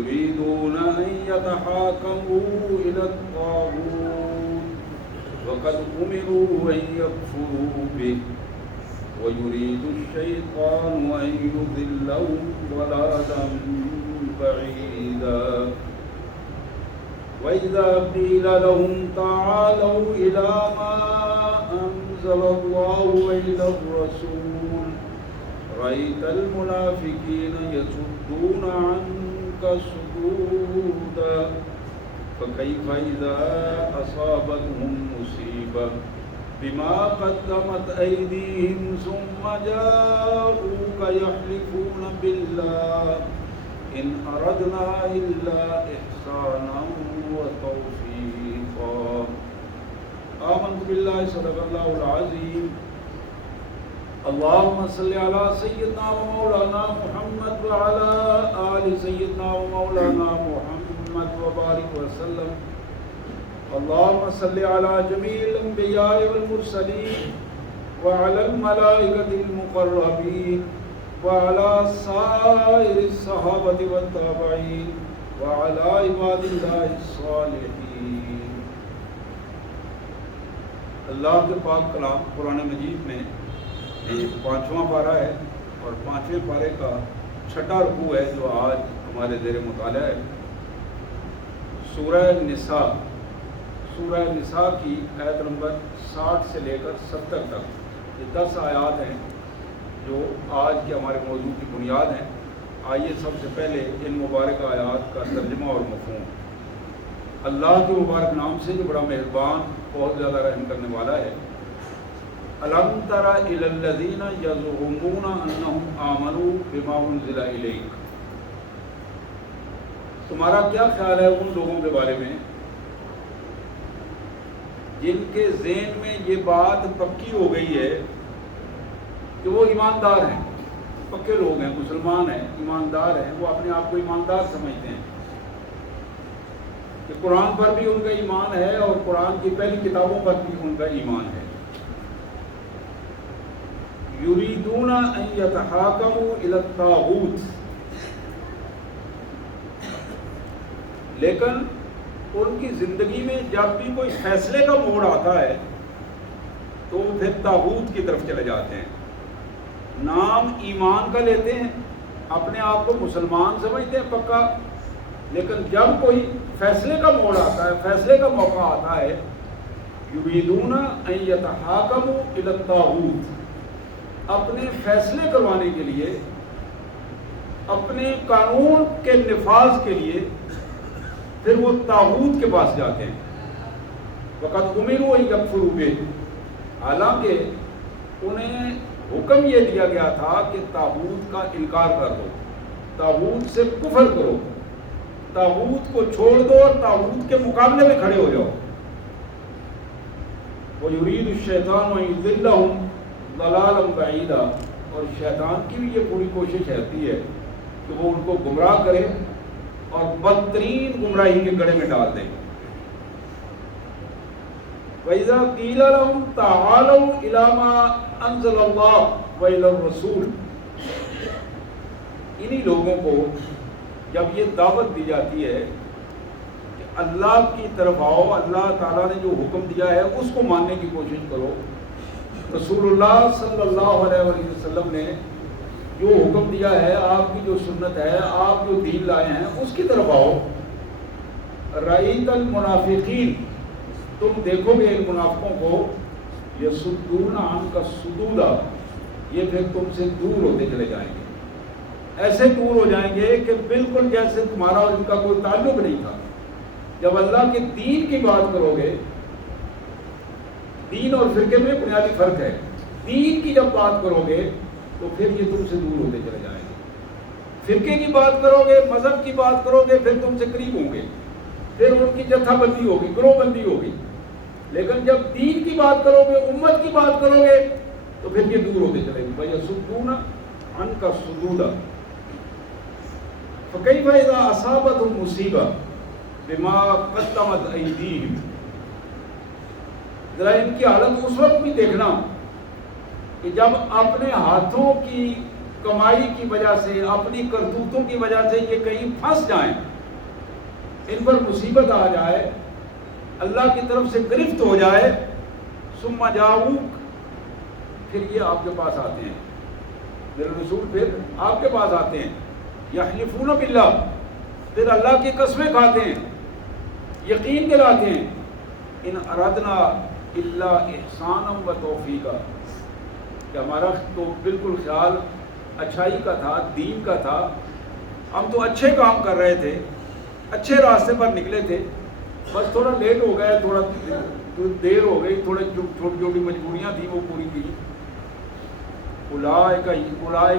يريدون أن يتحاكموا إلى الطاغوت وقد أمروا أن يكفروا به ويريد الشيطان أن يضلهم ضلالا بعيدا وإذا قيل لهم تعالوا إلى ما أنزل الله وإلى الرسول رأيت المنافقين يصدون عنك صدودا فكيف إذا أصابتهم مصيبة بما قدمت أيديهم ثم جاءوك يحلفون بالله إن أردنا إلا إحسانا وتوفيقا آمنت بالله صدق الله العظيم اللهم صل على سيدنا ومولانا محمد وعلى آل سيدنا ومولانا محمد وبارك وسلم اللهم صل على جميع الأنبياء والمرسلين وعلى الملائكة المقربين وعلى سائر الصحابة والتابعين وعلى عباد الله الصالحين. اللہ کے پاک کلام قرآن مجید میں یہ 5واں پارہ ہے اور 5ویں پارے کا 6واں رکوع ہے جو آج ہمارے زیر مطالعہ ہے. سورہ نساء کی آیت نمبر 60 سے لے کر 70 تک یہ 10 آیات ہیں جو آج کے ہمارے موضوع کی بنیاد ہیں. آئیے سب سے پہلے ان مبارک آیات کا ترجمہ اور مفہوم. اللہ کے مبارک نام سے جو بڑا مہربان بہت زیادہ رحم کرنے والا ہے. الم تر الی الذین یزعمون انہم آمنوا بما انزل الیک. تمہارا کیا خیال ہے ان لوگوں کے بارے میں جن کے ذہن میں یہ بات پکی ہو گئی ہے کہ وہ ایماندار ہیں, پکے لوگ ہیں, مسلمان ہیں, ایماندار ہیں, وہ اپنے آپ کو ایماندار سمجھتے ہیں کہ قرآن پر بھی ان کا ایمان ہے اور قرآن کی پہلی کتابوں پر بھی ان کا ایمان ہے. یریدون ان یتحاکموا الی الطاغوت, لیکن ان کی زندگی میں جب بھی کوئی فیصلے کا موڑ آتا ہے تو وہ پھر طاغوت کی طرف چلے جاتے ہیں. نام ایمان کا لیتے ہیں, اپنے آپ کو مسلمان سمجھتے ہیں پکا, لیکن جب کوئی فیصلے کا موڑ آتا ہے, فیصلے کا موقع آتا ہے, یریدون ان یتحاکموا الی الطاغوت, اپنے فیصلے کروانے کے لیے, اپنے قانون کے نفاذ کے لیے پھر وہ طاغوت کے پاس جاتے ہیں. وقد امروا ان یکفروا بہ, حالانکہ انہیں حکم یہ دیا گیا تھا کہ طاغوت کا انکار کر دو, طاغوت سے کفر کرو, طاغوت کو چھوڑ دو اور طاغوت کے مقابلے میں کھڑے ہو جاؤ. وَيُرِيدُ الشَّيْطَانُ أَن يُضِلَّهُمْ ضَلَالًا بَعِيدًا, اور شیطان کی بھی یہ پوری کوشش رہتی ہے کہ وہ ان کو گمراہ کرے اور بدترین گمراہی کے گڑھے میں ڈال دے. وَإِذَا قِيلَ لَهُمْ تَعَالَوْا إِلَى مَا أَنزَلَ اللَّهُ وَإِلَى الرَّسُولِ, انہی لوگوں کو جب یہ دعوت دی جاتی ہے کہ اللہ کی طرف آؤ, اللہ تعالیٰ نے جو حکم دیا ہے اس کو ماننے کی کوشش کرو, رسول اللہ صلی اللہ علیہ وسلم نے جو حکم دیا ہے, آپ کی جو سنت ہے, آپ جو دین لائے ہیں اس کی طرف آؤ. رأیت المنافقین, تم دیکھو گے ان منافقوں کو, یصدون عنک صدودا, یہ پھر تم سے دور ہوتے چلے جائیں گے, ایسے دور ہو جائیں گے کہ بالکل جیسے تمہارا اور ان کا کوئی تعلق نہیں تھا. جب اللہ کے دین کی بات کرو گے, دین اور فرقے میں بنیادی فرق ہے, دین کی جب بات کرو گے تو پھر یہ تم سے دور ہوتے چلے جائیں گے. فرقے کی بات کرو گے, مذہب کی بات کرو گے, پھر تم سے قریب ہوں گے, پھر ان کی جتھا بندی ہوگی, گروہ بندی ہوگی. لیکن جب دین کی بات کرو گے, امت کی بات کرو گے تو پھر یہ دور ہوتے چلے گے. وَيَصُدُّونَ عَنْكَ صُدُودًا فَكَيْفَ إِذَا أَصَابَتْهُم مُّصِيبَةٌ بِمَا قَدَّمَتْ أَيْدِيهِمْ. ذرا ان کی حالت اس وقت بھی دیکھنا کہ جب اپنے ہاتھوں کی کمائی کی وجہ سے, اپنی کرتوتوں کی وجہ سے یہ کہیں پھنس جائیں ان پر مصیبت آ جائے، اللہ کی طرف سے گرفت ہو جائے، ثم جاؤک، پھر یہ آپ کے پاس آتے ہیں، میرے رسول پھر آپ کے پاس آتے ہیں، یحلفون باللہ، پھر اللہ کی قسمیں کھاتے ہیں، یقین دلاتے ہیں، ان ارادنا الا احسانا و توفیقا، کہ ہمارا تو بالکل خیال اچھائی کا تھا، دین کا تھا، ہم تو اچھے کام کر رہے تھے، اچھے راستے پر نکلے تھے، بس تھوڑا لیٹ ہو گئے، تھوڑا دیر ہو گئی، تھوڑے چھوٹی چھوٹی مجبوریاں تھیں وہ پوری کی۔ اولئک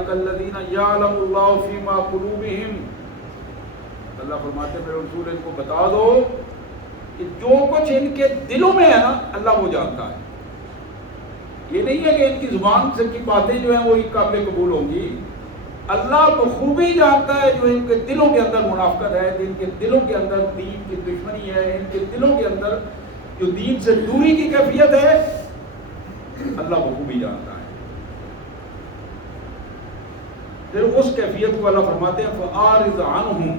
الذین یعلم اللہ فیما قلوبہم، اللہ فرماتے ہیں میرے رسول ان کو بتا دو کہ جو کچھ ان کے دلوں میں ہے نا اللہ وہ جانتا ہے۔ یہ نہیں ہے کہ ان کی زبان سے کی باتیں جو ہیں وہی قابل قبول ہوں گی، اللہ بخوبی جانتا ہے جو ان کے دلوں کے اندر منافقت ہے، ان کے دلوں کے اندر دین کی دشمنی ہے، ان کے دلوں کے اندر جو دین سے دوری کی کیفیت ہے، اللہ بخوبی جانتا ہے۔ پھر اس کیفیت کو اللہ فرماتے ہیں فَأَعْرِضْ عَنْهُمْ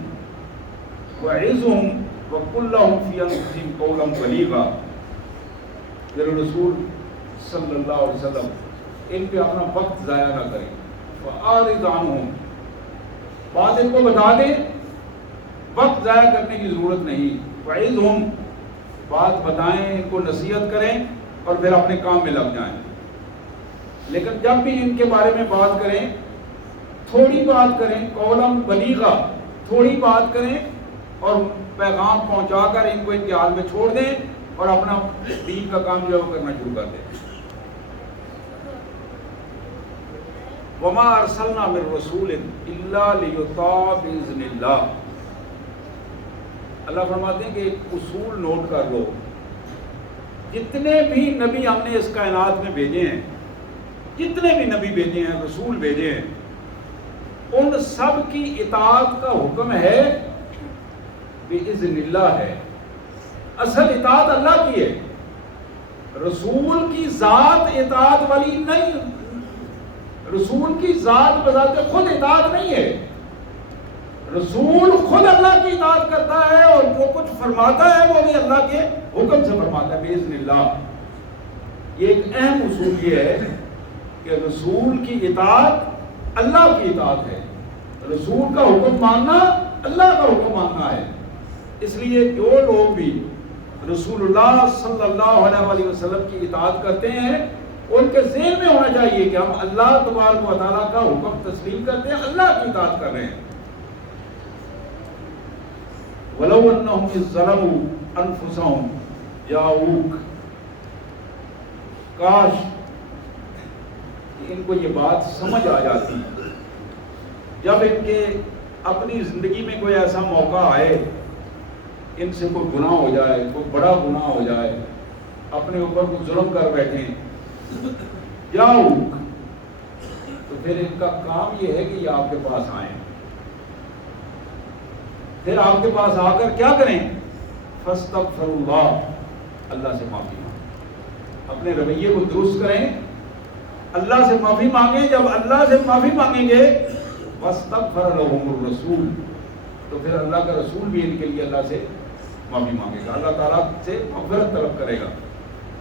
وَعِظْهُمْ وَقُلْ لَهُمْ فِي أَنفُسِهِمْ قَوْلًا بَلِيغًا، میرے رسول صلی اللہ علیہ وسلم ان پہ اپنا وقت ضائع نہ کریں، فَأَعْرِضْ عَنْهُمْ، بات ان کو بتا دیں، وقت ضائع کرنے کی ضرورت نہیں، وَعِظْهُمْ، بات بتائیں، ان کو نصیحت کریں اور پھر اپنے کام میں لگ جائیں۔ لیکن جب بھی ان کے بارے میں بات کریں تھوڑی بات کریں، قولاً بلیغا، تھوڑی بات کریں اور پیغام پہنچا کر ان کو ان کے حال میں چھوڑ دیں اور اپنا دین کا کام جو ہے وہ کرنا شروع کر دیں۔ وَمَا أَرْسَلْنَا مِن رَّسُولٍ إِلَّا لِيُطَاعَ بِإِذْنِ اللَّهِ، اللہ فرماتے ہیں کہ ایک اصول نوٹ کر لو، جتنے بھی نبی ہم نے اس کائنات میں بھیجے ہیں، جتنے بھی نبی بھیجے ہیں، رسول بھیجے ہیں، ان سب کی اطاعت کا حکم ہے بِإِذْنِ اللہ ہے، اصل اطاعت اللہ کی ہے، رسول کی ذات اطاعت والی نہیں، رسول کی ذات بذات خود اطاعت نہیں ہے، رسول خود اللہ کی اطاعت کرتا ہے اور جو کچھ فرماتا ہے وہ بھی اللہ کے حکم سے فرماتا ہے بِإِذْنِ اللہ۔ یہ ایک اہم اصول یہ ہے کہ رسول کی اطاعت اللہ کی اطاعت ہے، رسول کا حکم ماننا اللہ کا حکم ماننا ہے۔ اس لیے جو لوگ بھی رسول اللہ صلی اللہ علیہ وسلم کی اطاعت کرتے ہیں ان کے ذہن میں ہونا چاہیے کہ ہم اللہ تبارک و تعالیٰ کا حکم تسلیم کرتے ہیں، اللہ کی اطاعت کر رہے ہیں۔ وَلَوْ أَنَّهُمْ إِذ ظَلَمُوا أَنفُسَهُمْ جَاءُوكَ، کاش ان کو یہ بات سمجھ آ جاتی جب ان کے اپنی زندگی میں کوئی ایسا موقع آئے، ان سے کوئی گناہ ہو جائے، کوئی بڑا گناہ ہو جائے، اپنے اوپر کوئی ظلم کر بیٹھیں، جاؤک، تو پھر ان کا کام یہ ہے کہ یہ آپ کے پاس آئیں، پھر آپ کے پاس آ کر کیا کریں؟ فَاسْتَغْفِرُوا اللَّهَ، اللہ سے معافی مانگیں، اپنے رویے کو درست کریں، اللہ سے معافی مانگیں۔ جب اللہ سے معافی مانگیں گے وَاسْتَغْفَرَ لَهُمُ الرَّسُولُ، تو پھر اللہ کا رسول بھی ان کے لیے اللہ سے معافی مانگے گا، اللہ تعالیٰ سے مغفرت طلب کرے گا۔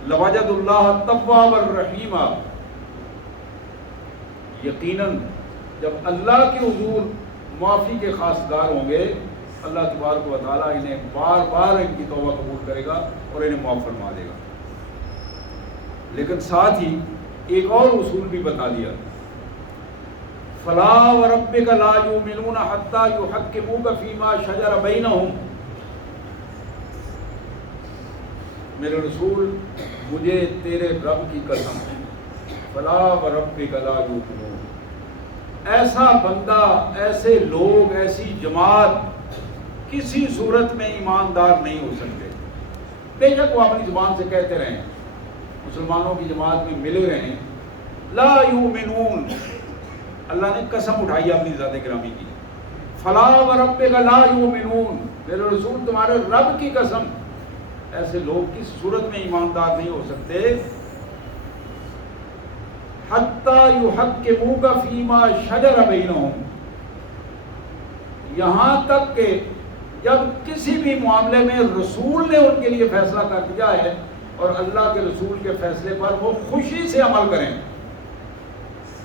لَوَجَدُ اللَّهَ تَوَّابًا رَحِيمًا، یقیناً جب اللہ کے حضور معافی کے خواستگار ہوں گے اللہ تبارک و تعالیٰ انہیں بار بار ان کی توبہ قبول کرے گا اور انہیں معاف فرما دے گا۔ لیکن ساتھ ہی ایک اور اصول بھی بتا دیا، فَلَا وَرَبِّكَ لَا يُؤْمِنُونَ حَتَّى يُحَكِّمُوكَ فِي مَا شَجَرَ بَيْنَهُمْ، میرے رسول مجھے تیرے رب کی قسم، فَلَا وَرَبِّكَ لَا يُؤْمِنُونَ، ایسا بندہ، ایسے لوگ، ایسی جماعت کسی صورت میں ایماندار نہیں ہو سکتے، بے شک وہ اپنی زبان سے کہتے رہیں، مسلمانوں کی جماعت میں ملے رہیں، لا یؤمنون، اللہ نے قسم اٹھائی اپنی ذات گرامی کی، فلا وربک لا یؤمنون، میرے رسول تمہارے رب کی قسم، ایسے لوگ کس صورت میں ایماندار نہیں ہو سکتے، حتی یحکموک فیما شجر بینہم، یہاں تک کہ جب کسی بھی معاملے میں رسول نے ان کے لیے فیصلہ کر دیا ہے اور اللہ کے رسول کے فیصلے پر وہ خوشی سے عمل کریں،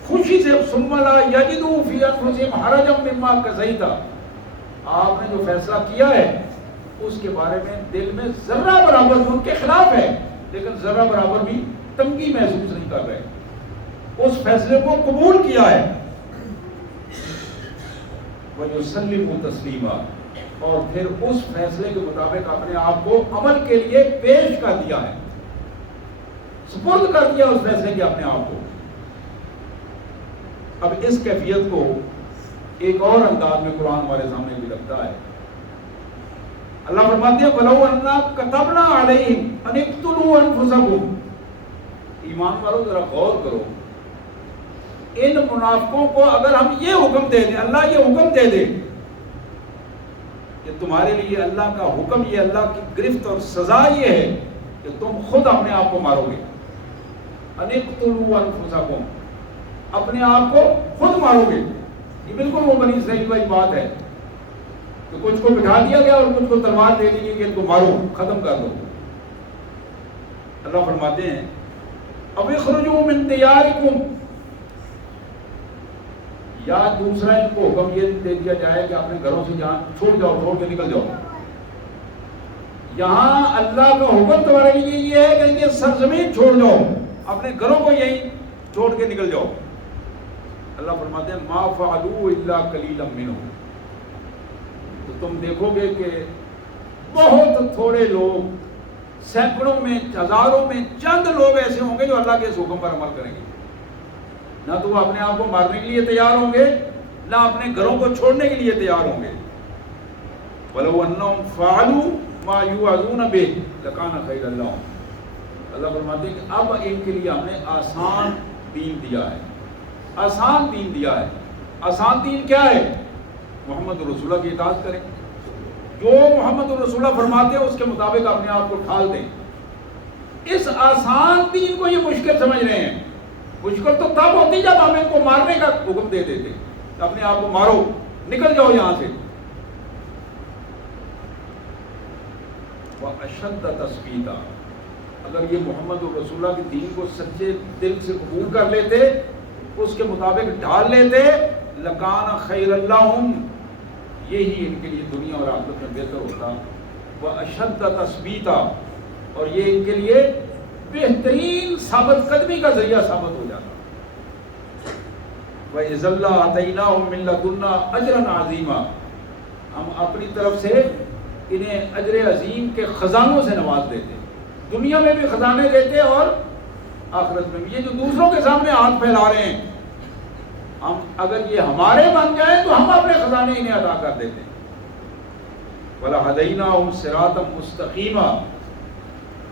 خوشی سے، ثم لا یجدوا فی انفسہم حرجا مما قضیت، آپ نے جو فیصلہ کیا ہے اس کے بارے میں دل میں ذرہ برابر ان کے خلاف ہے لیکن ذرہ برابر بھی تنگی محسوس نہیں کر رہے، اس فیصلے کو قبول کیا ہے، وَيُسَلِّمُ تَسْلِيمًا، اور پھر اس فیصلے کے مطابق اپنے آپ کو عمل کے لیے پیش کر دیا ہے، سپرد کر دیا اس فیصلے کے اپنے آپ کو۔ اب اس کیفیت کو ایک اور انداز میں قرآن ہمارے سامنے بھی رکھتا ہے۔ اللہ فرماتے ہیں وَلَوْ أَنَّا كَتَبْنَا عَلَيْهِمْ أَنِ اقْتُلُوا أَنفُسَكُمْ، ایمان والو ذرا غور کرو، ان منافقوں کو اگر ہم یہ حکم دے دیں، اللہ یہ حکم دے دے کہ تمہارے لیے اللہ کا حکم، یہ اللہ کی گرفت اور سزا یہ ہے کہ تم خود اپنے آپ کو مارو گے، أَنِ اقْتُلُوا أَنفُسَكُمْ، اپنے آپ کو خود مارو گے، یہ بالکل وہ بنی اسرائیل والی بات ہے کہ کچھ کو بٹھا دیا گیا اور کچھ کو تلوار دے دی گئی کہ ان کو مارو، ختم کر دو۔ اللہ فرماتے ہیں اب اخرجوا من دیارکم، یا دوسرا ان کو حکم یہ دے دیا جائے کہ اپنے گھروں سے جان چھوڑ جاؤ، چھوڑ کے نکل جاؤ۔ یہاں اللہ کا حکم تمہارے لیے یہ ہے کہ یہ سرزمین چھوڑ جاؤ، اپنے گھروں کو یہیں چھوڑ کے نکل جاؤ۔ اللہ فرماتے ہیں ما فعلوا الا قلیلا منهم، تو تم دیکھو گے کہ بہت تھوڑے لوگ، سینکڑوں میں، ہزاروں میں چند لوگ ایسے ہوں گے جو اللہ کے اس حکم پر عمل کریں گے، نہ تو وہ اپنے آپ کو مارنے کے لیے تیار ہوں گے نہ اپنے گھروں کو چھوڑنے کے لیے تیار ہوں گے۔ وَلَوْ أَنَّهُمْ فَعَلُوا مَا يُوعَظُونَ بِهِ لَكَانَ خَيْرًا لَهُمْ، اللہ فرماتے ہیں کہ اب ان کے لیے ہم نے آسان دین دیا ہے، آسان دین دیا ہے۔ آسان دین کیا ہے؟ محمد رسول اللہ کی اطاعت کریں، جو محمد رسول اللہ فرماتے ہیں اس کے مطابق اپنے آپ کو ڈھال دیں۔ اس آسان دین کو یہ مشکل سمجھ رہے ہیں، مشکل تو تب ہوتی جب ہم ان کو مارنے کا حکم دے دیتے، اپنے آپ کو مارو، نکل جاؤ یہاں سے۔ وَأَشَدَّ تَثْبِيتًا، اگر یہ محمد رسول اللہ کے دین کو سچے دل سے قبول کر لیتے، اس کے مطابق ڈھال لیتے، لَكَانَ خَيْرًا لَهُمْ، یہی ان کے لیے دنیا اور آخرت میں بہتر ہوتا۔ وَأَشَدَّ تَثْبِيتًا، اور یہ ان کے لیے بہترین ثابت قدمی کا ذریعہ ثابت ہو جاتا۔ وَإِذَا لَآتَيْنَاهُم مِّن لَّدُنَّا أَجْرًا عَظِيمًا، ہم اپنی طرف سے انہیں اجر عظیم کے خزانوں سے نواز دیتے، دنیا میں بھی خزانے دیتے اور آخرت میں بھی۔ یہ جو دوسروں کے سامنے ہاتھ پھیلا رہے ہیں، ہم اگر یہ ہمارے بن جائیں تو ہم اپنے خزانے انہیں عطا کر دیتے ہیں۔ وَلَهَدَيْنَاهُمْ صِرَاطًا مُسْتَقِيمًا،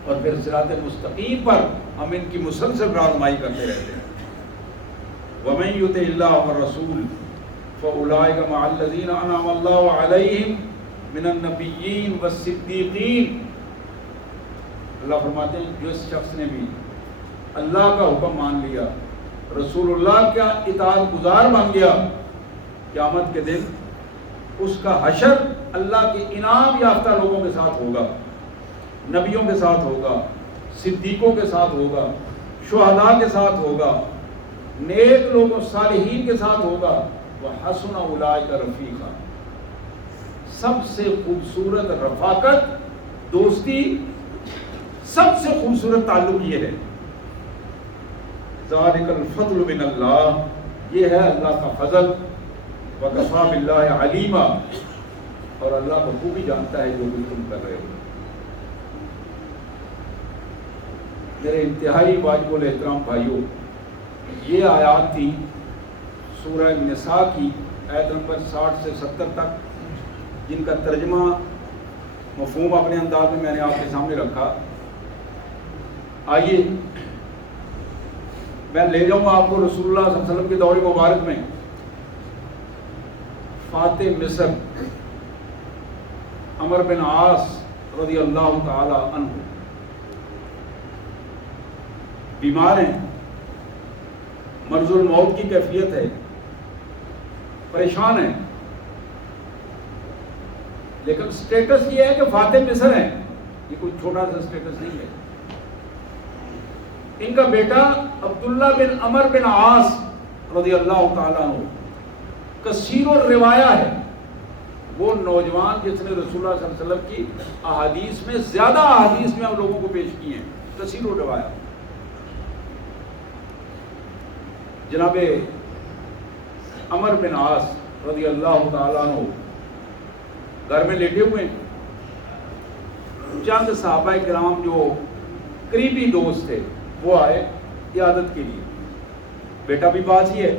اور پھر صراط مستقیم پر ہم ان کی مسلسل رہنمائی کرتے رہتے ہیں۔ وَمَن يُطِعِ اللَّهَ وَالرَّسُولَ فَأُولَٰئِكَ مَعَ الَّذِينَ أَنْعَمَ اللَّهُ عَلَيْهِمْ مِنَ النَّبِيِّينَ وَالصِّدِّيقِينَ، اللہ فرماتے ہیں جس شخص نے بھی اللہ کا حکم مان لیا، رسول اللہ کا اطاعت گزار بن گیا، قیامت کے دن اس کا حشر اللہ کے انعام یافتہ لوگوں کے ساتھ ہوگا، نبیوں کے ساتھ ہوگا، صدیقوں کے ساتھ ہوگا، شہداء کے ساتھ ہوگا، نیک لوگوں صالحین کے ساتھ ہوگا۔ وَحَسُنَ أُولَٰئِكَ رَفِيقًا، سب سے خوبصورت رفاقت، دوستی، سب سے خوبصورت تعلق یہ ہے۔ ذَلِكَ الْفَضْلُ مِنَ اللَّهِ، یہ ہے اللہ کا فضل۔ وَكَفَىٰ بِاللَّهِ عَلِيمًا، اور اللہ بخوبی جانتا ہے جو کچھ تم کر رہے ہو۔ میرے انتہائی واجب الاحترام بھائیوں، یہ آیات تھی سورہ نساء کی آیت نمبر 60 سے 70 تک، جن کا ترجمہ مفہوم اپنے انداز میں نے آپ کے سامنے رکھا۔ آئیے میں لے جاؤں آپ کو رسول اللہ صلی اللہ علیہ وسلم کے دور مبارک میں۔ فاتح مصر عمر بن عاص رضی اللہ تعالی عنہ بیمار ہیں، مرض الموت کی کیفیت ہے، پریشان ہیں، لیکن سٹیٹس یہ ہے کہ فاتح مصر ہیں، یہ کوئی چھوٹا سا سٹیٹس نہیں ہے. ان کا بیٹا عبداللہ بن عمر بن عاص رضی اللہ تعالیٰ عنہ کثیر الروایہ ہے، وہ نوجوان جس نے رسول اللہ صلی اللہ علیہ وسلم کی احادیث میں زیادہ احادیث میں ہم لوگوں کو پیش کی ہیں، کثیر الروایہ. جناب عمر بن عاص رضی اللہ تعالیٰ عنہ گھر میں لیٹے ہوئے ہیں. چند صحابہ کرام جو قریبی دوست تھے وہ آئے عیادت کے لیے. بیٹا بھی پاس ہی ہے.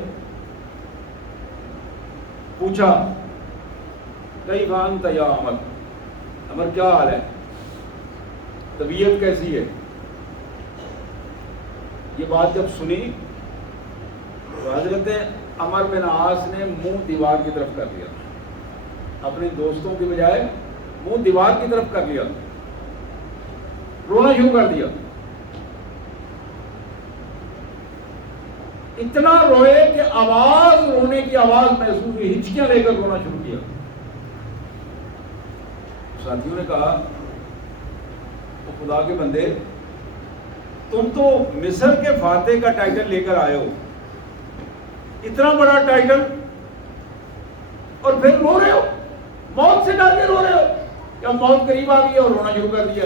پوچھا کیف انت یا عمر، عمر کیا حال ہے، طبیعت کیسی ہے. یہ بات جب سنی تو حضرت عمر بن عاص نے منہ دیوار کی طرف کر لیا، اپنے دوستوں کی بجائے منہ دیوار کی طرف کر لیا، رونا شروع کر دیا. اتنا روئے کہ آواز، رونے کی آواز محسوس ہوئی، ہچکیاں لے کر رونا شروع کیا. ساتھیوں نے کہا تو خدا کے بندے، تم تو مصر کے فاتح کا ٹائٹل لے کر آئے ہو، اتنا بڑا ٹائٹل، اور پھر رو رہے ہو، موت سے ڈر کے رو رہے ہو. کیا موت قریب آ گئی ہے اور رونا شروع کر دیا؟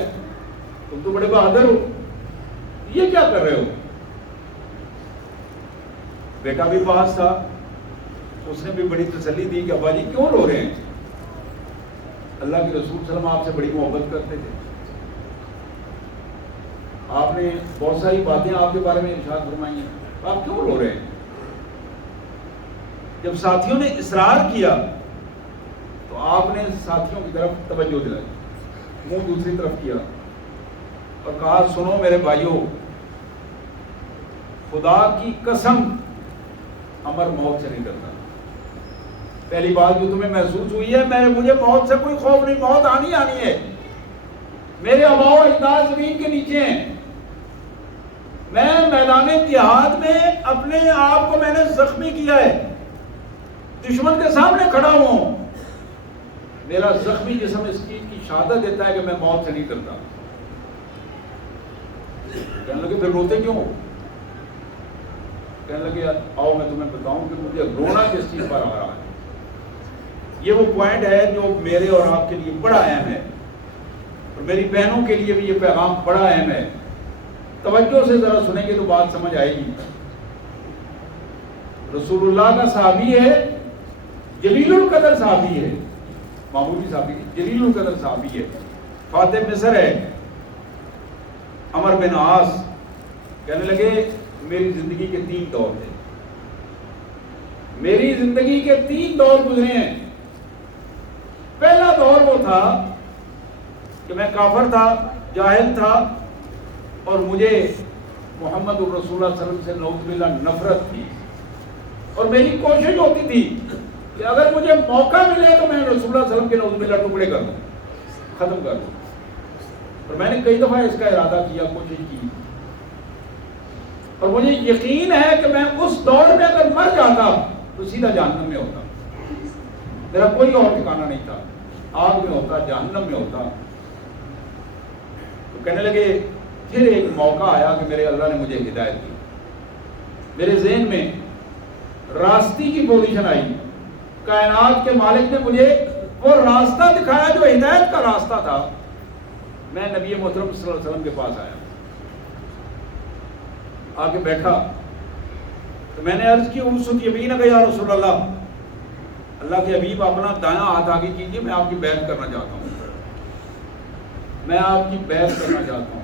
تم تو بڑے بہادر ہو، یہ کیا کر رہے ہو؟ بیٹا بھی پاس تھا، اس نے بھی بڑی تسلی دی کہ ابا جی کیوں رو رہے ہیں؟ اللہ کے رسول صلی اللہ علیہ وسلم آپ سے بڑی محبت کرتے تھے، آپ نے بہت ساری باتیں آپ کے بارے میں ارشاد فرمائی ہیں، آپ کیوں رو رہے ہیں؟ جب ساتھیوں نے اصرار کیا تو آپ نے ساتھیوں کی طرف توجہ دلائی، منہ دوسری طرف کیا اور کہا سنو میرے بھائیوں، خدا کی قسم عمر موت سے نہیں ڈرتا. پہلی بات جو تمہیں محسوس ہوئی ہے، مجھے موت سے کوئی خوف نہیں، موت آنی ہے. میرے آباء و اجداد زمین کے نیچے ہیں، میں میدان جہاد میں اپنے آپ کو میں نے زخمی کیا ہے، دشمن کے سامنے کھڑا ہوں، میرا زخمی جسم اس کی شہادت دیتا ہے کہ میں موت سے نہیں ڈرتا. کہنے لگے پھر روتے کیوں؟ کہنے لگے آؤ میں تمہیں بتاؤں کہ مجھے رونا کس چیز پر آ رہا ہے. یہ وہ پوائنٹ ہے جو میرے اور آپ کے لیے بڑا اہم ہے، اور میری بہنوں کے لیے بھی یہ پیغام بڑا اہم ہے. توجہ سے ذرا سنیں گے تو بات سمجھ آئے گی. رسول اللہ کا صحابی ہے، جلیل القدر صحابی ہے، معمولی صحابی ہے، جلیل القدر صحابی ہے، فاتح مصر ہے، عمر بن عاص. کہنے لگے میری زندگی کے 3 دور تھے، میری زندگی کے 3 دور گزرے ہیں. پہلا دور وہ تھا کہ میں کافر تھا، جاہل تھا، اور مجھے محمد الرسول اللہ صلی اللہ علیہ وسلم سے نعوذ باللہ نفرت تھی، اور میری کوشش ہوتی تھی کہ اگر مجھے موقع ملے تو میں رسول اللہ صلی اللہ علیہ وسلم کے نعوذ باللہ ٹکڑے کر دوں، ختم کر دوں. اور میں نے کئی دفعہ اس کا ارادہ کیا، کوشش کی، اور مجھے یقین ہے کہ میں اس دور میں اگر مر جاتا تو سیدھا جہنم میں ہوتا. میرا کوئی اور ٹھکانہ نہیں تھا، آگ میں ہوتا، جہنم میں ہوتا. تو کہنے لگے پھر ایک موقع آیا کہ میرے اللہ نے مجھے ہدایت دی، میرے ذہن میں راستی کی پوزیشن آئی، کائنات کے مالک نے مجھے وہ راستہ دکھایا جو ہدایت کا راستہ تھا. میں نبی محترم صلی اللہ علیہ وسلم کے پاس آیا، آ کے بیٹھا تو میں نے عرض کی ارسط یمینک یا رسول اللہ، اللہ کے حبیب اپنا دایاں ہاتھ آگے کیجیے، میں آپ کی بیعت کرنا چاہتا ہوں، میں آپ کی بیعت کرنا چاہتا ہوں.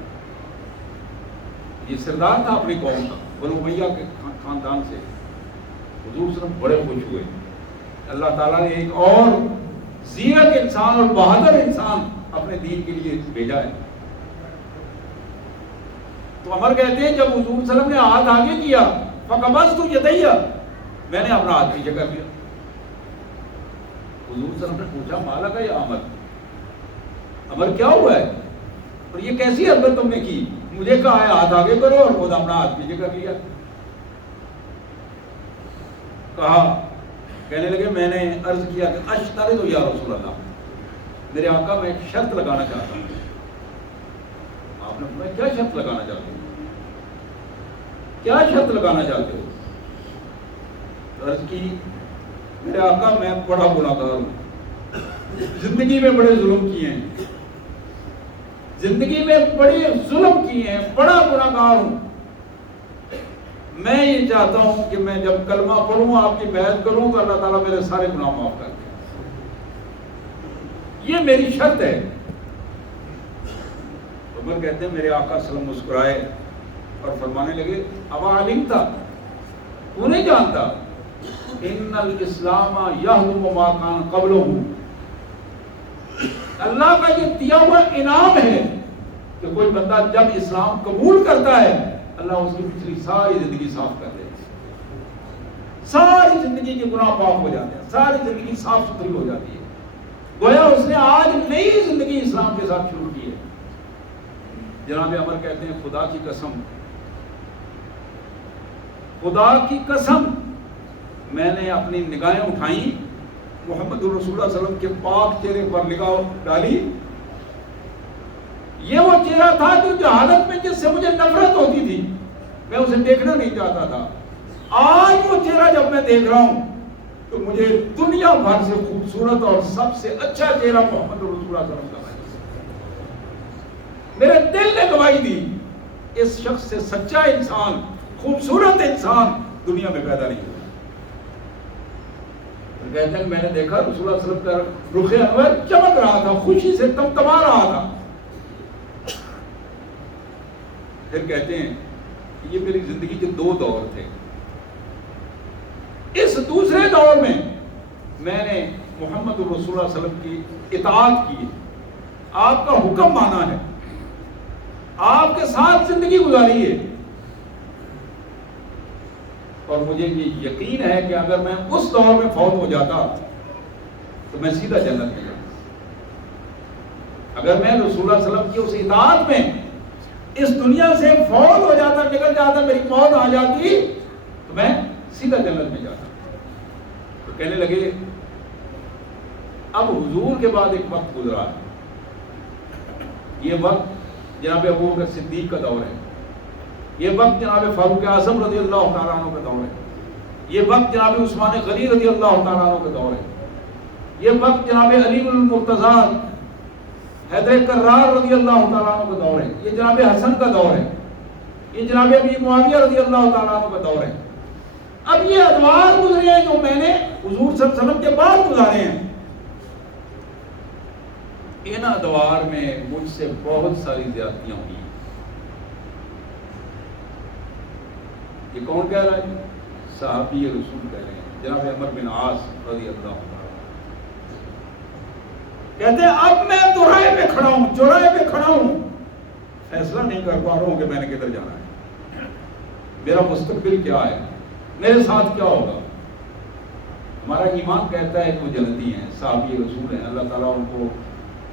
یہ سردار تھا اپنی قوم کا، بنو امیہ کے خاندان سے. حضور صلی اللہ علیہ وسلم بڑے خوش ہوئے، اللہ تعالیٰ نے ایک اور زیرک انسان اور بہادر انسان اپنے دین کے لیے بھیجا ہے. تو عمر کہتے ہیں جب حضور صلی اللہ علیہ وسلم نے ہاتھ آگے کیا فقبضت یدی، میں نے اپنا ہاتھ پیچھے کر لیا. حضور صلی اللہ علیہ وسلم نے پوچھا مالک یا عمر، عمر کیا ہوا ہے، اور یہ کیسی حرکت تم نے کی؟ مجھے کہا ہے ہاتھ آگے کرو اور خود اپنا ہاتھ پیچھے کر لیا. کہا، کہنے لگے میں نے عرض کیا کہ اشترط یا رسول اللہ، میرے آقا میں ایک شرط لگانا چاہتا ہوں. آپ نے فرمایا کیا شرط لگانا چاہتے ہو؟ کیا شرط لگانا چاہتے ہو؟ عرض کی میرے آقا میں بڑا گناہگار ہوں, زندگی میں بڑے ظلم کیے ہیں, زندگی میں بڑے ظلم کیے ہیں, بڑا گناہگار ہوں. میں یہ چاہتا ہوں کہ میں جب کلمہ پڑھوں آپ کی بیعت کروں تو اللہ تعالیٰ میرے سارے گناہ معاف کر دے. یہ میری شرط ہے. عمر کہتے ہیں میرے آقا صلی اللہ علیہ وسلم مسکرائے اور فرمانے لگے اوا علمتا, تو نہیں جانتا ان الاسلام یہدم ما کان قبلہ, اللہ کا یہ دیا ہوا انعام ہے کہ کوئی بندہ جب اسلام قبول کرتا ہے اللہ اس کی پچھلی ساری زندگی صاف کر دے, ساری زندگی کے گناہ پاک ہو جاتے ہیں, ساری زندگی صاف ستھری ہو جاتی ہے. گویا اس نے آج نئی زندگی اسلام کے ساتھ شروع کی ہے. جناب عمر کہتے ہیں خدا کی قسم, خدا کی قسم میں نے اپنی نگاہیں اٹھائیں, محمد رسول اللہ صلی اللہ علیہ وسلم کے پاک چہرے پر نگاہ ڈالی. یہ وہ چہرہ تھا جو جہالت میں جس سے مجھے نفرت ہوتی تھی, میں اسے دیکھنا نہیں چاہتا تھا. آج وہ چہرہ جب میں دیکھ رہا ہوں تو مجھے دنیا بھر سے خوبصورت اور سب سے اچھا چہرہ محمد رسول اللہ صلی اللہ علیہ وسلم کا ہے. میرے دل نے گواہی دی اس شخص سے سچا انسان, خوبصورت انسان دنیا میں پیدا نہیں ہوا. کہتے ہیں میں نے دیکھا رسول اللہ صلی اللہ علیہ وسلم کا رخ انور چمک رہا تھا, خوشی سے تمتما رہا تھا. پھر کہتے ہیں یہ میری زندگی کے دو دور تھے. اس دوسرے دور میں میں نے محمد رسول اللہ صلی اللہ علیہ وسلم کی اطاعت کی, آپ کا حکم مانا ہے, آپ کے ساتھ زندگی گزاری ہے. اور مجھے یہ یقین ہے کہ اگر میں اس دور میں فوت ہو جاتا تو میں سیدھا جنت میں جاتا. اگر میں رسول اللہ صلی اللہ علیہ وسلم کی اس اطاعت میں اس دنیا سے فوت ہو جاتا, نکل جاتا, میری موت آ جاتی تو میں سیدھا جنت میں جاتا. تو کہنے لگے اب حضور کے بعد ایک وقت گزرا ہے, یہ وقت جناب ابو بکر صدیق کا دور ہے, یہ وقت جناب فاروق اعظم رضی اللہ تعالیٰ عنہ کا دور ہے, یہ وقت جناب عثمان غنی رضی اللہ تعالیٰ عنہ کا دور ہے, یہ وقت جناب علی المرتضی حیدر کرار رضی اللہ تعالیٰ عنہ کا دور ہے, یہ جناب حسن کا دور ہے, یہ جناب ابی معاویہ رضی اللہ تعالیٰ عنہ کا دور ہے. اب یہ ادوار گزرے ہیں جو میں نے حضور صلی اللہ علیہ وسلم کے بعد گزارے ہیں. ان ادوار میں مجھ سے بہت ساری زیادتیاں ہوئی. یہ کون کہہ رہا ہے؟ صحابی رسول کہہ رہے ہیں, جناب عمر بن عاص رضی اللہ عنہ. کہتے ہیں اب میں دوراہے پہ کھڑا ہوں, چوراہے پہ کھڑا ہوں, فیصلہ نہیں کر پا رہا ہوں کہ میں نے کدھر جانا ہے, میرا مستقبل کیا ہے, میرے ساتھ کیا ہوگا. ہمارا ایمان کہتا ہے کہ وہ جنتی ہیں, صحابی رسول ہیں, اللہ تعالیٰ ان کو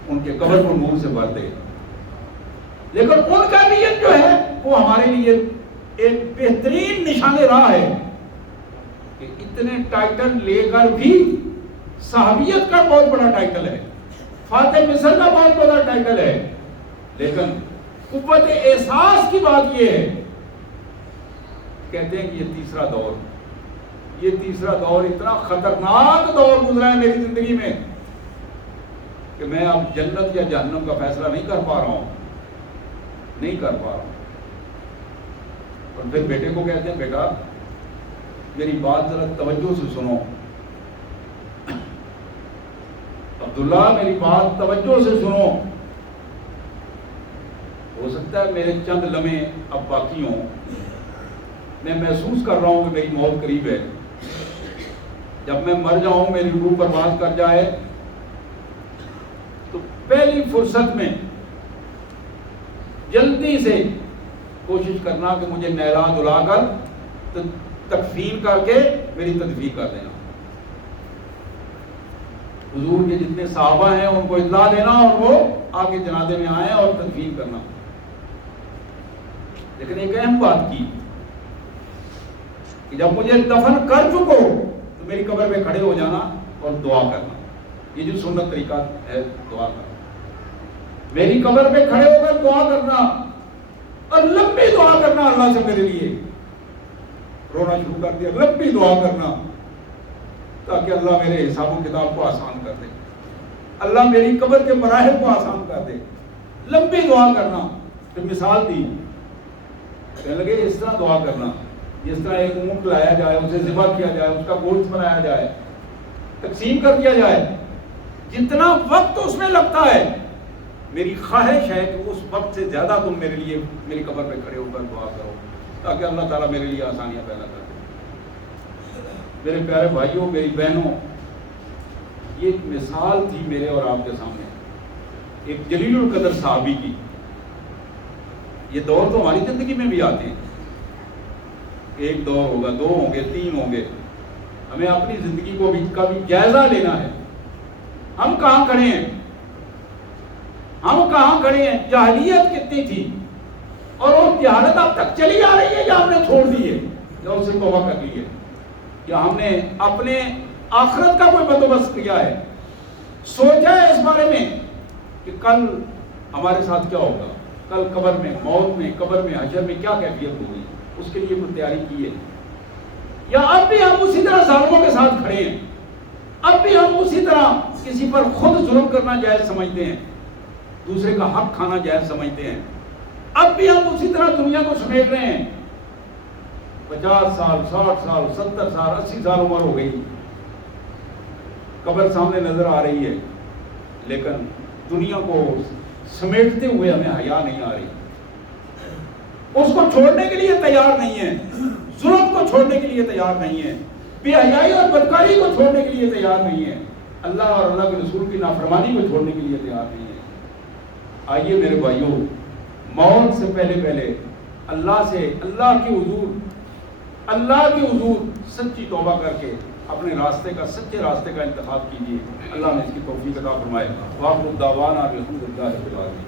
ان کے قبر کو نور سے بھر دے. لیکن ان کا نیت جو ہے وہ ہمارے لیے ایک بہترین نشان راہ ہے کہ اتنے ٹائٹل لے کر بھی صحابیت کا بہت بڑا ٹائٹل ہے, فاتح مصر کا بہت بڑا ٹائٹل ہے, لیکن قوت احساس کی بات یہ ہے, کہتے ہیں کہ یہ تیسرا دور اتنا خطرناک دور گزرا ہے میری زندگی میں کہ میں اب جنت یا جہنم کا فیصلہ نہیں کر پا رہا ہوں. اور پھر بیٹے کو کہتے ہیں بیٹا میری بات ذرا توجہ سے سنو, عبداللہ میری بات توجہ سے سنو, ہو سکتا ہے میرے چند لمحے اب باقی ہوں, میں محسوس کر رہا ہوں کہ میری موت قریب ہے, جب میں مر جاؤں میری روح برباد کر جائے تو پہلی فرصت میں جلدی سے کوشش کرنا کہ مجھے نہلا دھلا کر تکفین کر کے میری تدفین کر دینا. حضور کے جتنے صحابہ ہیں ان کو اطلاع دینا اور وہ آگے جنازے میں آئیں اور تدفین کرنا. لیکن ایک اہم بات کی کہ جب مجھے دفن کر چکو تو میری قبر میں کھڑے ہو جانا اور دعا کرنا. یہ جو سنت طریقہ ہے دعا کا، میری قبر پہ کھڑے ہو کر دعا کرنا اور لمبی دعا کرنا اللہ سے میرے لیے، رونا شروع کر دیا، لمبی دعا کرنا تاکہ اللہ میرے حساب و کتاب کو آسان کر دے، اللہ میری قبر کے مراحل کو آسان کر دے، لمبی دعا کرنا۔ پھر مثال دی، کہنے لگے اس طرح دعا کرنا جس طرح ایک اونٹ لایا جائے، اسے ذبح کیا جائے، اس کا گوشت بنایا جائے، تقسیم کر دیا جائے، جتنا وقت اس میں لگتا ہے میری خواہش ہے کہ اس وقت سے زیادہ تم میرے لیے میری قبر پہ کھڑے ہو کر دعا کرو تاکہ اللہ تعالیٰ میرے لیے آسانیاں پیدا کر دے۔ میرے پیارے بھائیوں، میری بہنوں، یہ ایک مثال تھی میرے اور آپ کے سامنے ایک جلیل القدر صحابی کی۔ یہ دور تو ہماری زندگی میں بھی آتے ہیں، ایک دور ہوگا، دو ہوں گے، تین ہوں گے، ہمیں اپنی زندگی کو بھی کبھی جائزہ لینا ہے، ہم کہاں کھڑے ہیں، ہم کہاں کھڑے ہیں، جاہلیت کتنی تھی اور وہ جہالت اب تک چلی آ رہی ہے یا ہم نے چھوڑ دی ہے یا اس سے توبہ کر لی ہے یا ہم نے اپنے آخرت کا کوئی بندوبست کیا ہے، سوچا ہے اس بارے میں کہ کل ہمارے ساتھ کیا ہوگا، کل قبر میں، موت میں، قبر میں، حشر میں کیا کیفیت ہوگی، اس کے لیے کوئی تیاری کی ہے، یا اب بھی ہم اسی طرح ظالموں کے ساتھ کھڑے ہیں، اب بھی ہم اسی طرح کسی پر خود ظلم کرنا جائز سمجھتے ہیں، دوسرے کا حق کھانا جائز سمجھتے ہیں، اب بھی ہم اسی طرح دنیا کو سمیٹ رہے ہیں۔ 50 سال، 60 سال، 70 سال، 80 سال عمر ہو گئی، قبر سامنے نظر آ رہی ہے، لیکن دنیا کو سمیٹتے ہوئے ہمیں حیا نہیں آ رہی، اس کو چھوڑنے کے لیے تیار نہیں ہے، ظلم کو چھوڑنے کے لیے تیار نہیں ہے، بے حیائی اور بدکاری کو چھوڑنے کے لیے تیار نہیں ہے، اللہ اور اللہ کے رسول کی نافرمانی کو چھوڑنے کے لیے تیار نہیں ہے۔ آئیے میرے بھائیوں، موت سے پہلے اللہ سے، اللہ کے حضور سچی توبہ کر کے اپنے راستے کا، سچے راستے کا انتخاب کیجیے۔ اللہ نے اس کی توفیق عطا فرمائے۔ وآخر دعوانا الحمدللہ رب العالمین۔